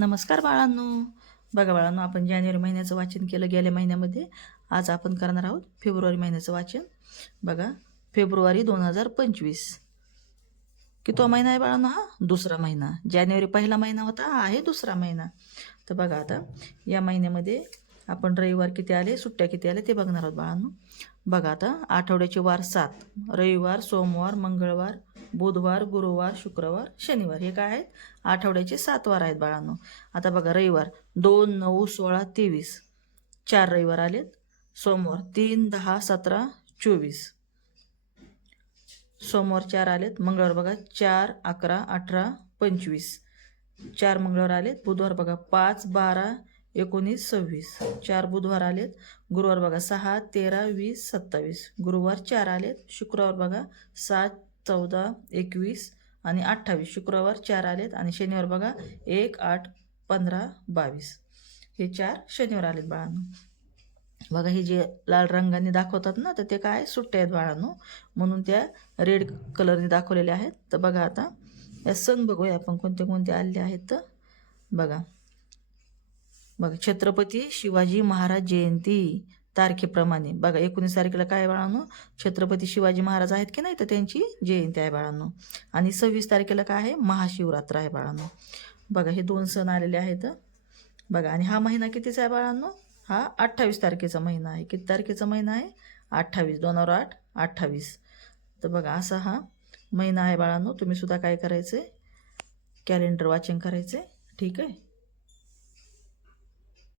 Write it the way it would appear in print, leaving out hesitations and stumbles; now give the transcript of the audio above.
नमस्कार बाळांनो. बघा बाळांनो, आपण जानेवारी महिन्याचं वाचन केलं गेल्या महिन्यामध्ये. आज आपण करणार आहोत फेब्रुवारी महिन्याचं वाचन. बघा, फेब्रुवारी 2025 कितवा महिना आहे बाळांनो? हा दुसरा महिना. जानेवारी पहिला महिना होता, हा आहे दुसरा महिना. तर बघा, आता या महिन्यामध्ये आपण रविवार किती आले, सुट्ट्या किती आले ते बघणार आहोत बाळांनो. बघा, आता आठवड्याचे वार 7: रविवार, सोमवार, मंगळवार, बुधवार, गुरुवार, शुक्रवार, शनिवार. हे काय आहेत? आठवड्याचे 7 वार आहेत बाळांनो. आता बघा, रविवार 2, 9, 16, 23 4 रविवार आलेत. सोमवार 3, 10, 17, 24 सोमवार 4 आलेत. मंगळवार बघा 4, 11, 18, 25 4 मंगळवार आलेत. बुधवार बघा 5, 12, 19, 26 4 बुधवार आलेत. गुरुवार बघा 6, 13, 20, 27 गुरुवार 4 आलेत. शुक्रवार बघा 7, 14, 21 आणि 28 शुक्रवार 4 आलेत. आणि शनिवार बघा 1, 8, 15, 22 हे 4 शनिवार आलेत बाळांनो. बघा, हे जे लाल रंगाने दाखवतात ना, तर ते काय सुट्ट्या आहेत बाळांनो, म्हणून त्या रेड कलरने दाखवलेल्या आहेत. तर बघा, आता या सण बघूया आपण कोणते कोणते आलेले आहेत. तर बघा, छत्रपती शिवाजी महाराज जयंती तारखेप्रमाणे बघा 19 तारखेला काय बाळांनो, छत्रपती शिवाजी महाराज आहेत की नाही, तर त्यांची जयंती आहे बाळांनो. आणि 26 तारखेला काय आहे? महाशिवरात्र आहे बाळांनो. बघा, हे 2 सण आलेले आहेत. बघा, आणि हा महिना कितीचा आहे बाळांनो? हा 28 तारखेचा महिना आहे. किती तारखेचा महिना आहे? 28, 2 और 8, 28. तर बघा, असा हा महिना आहे बाळांनो. तुम्ही सुद्धा काय करायचं आहे? कॅलेंडर वाचन करायचं आहे. ठीक आहे.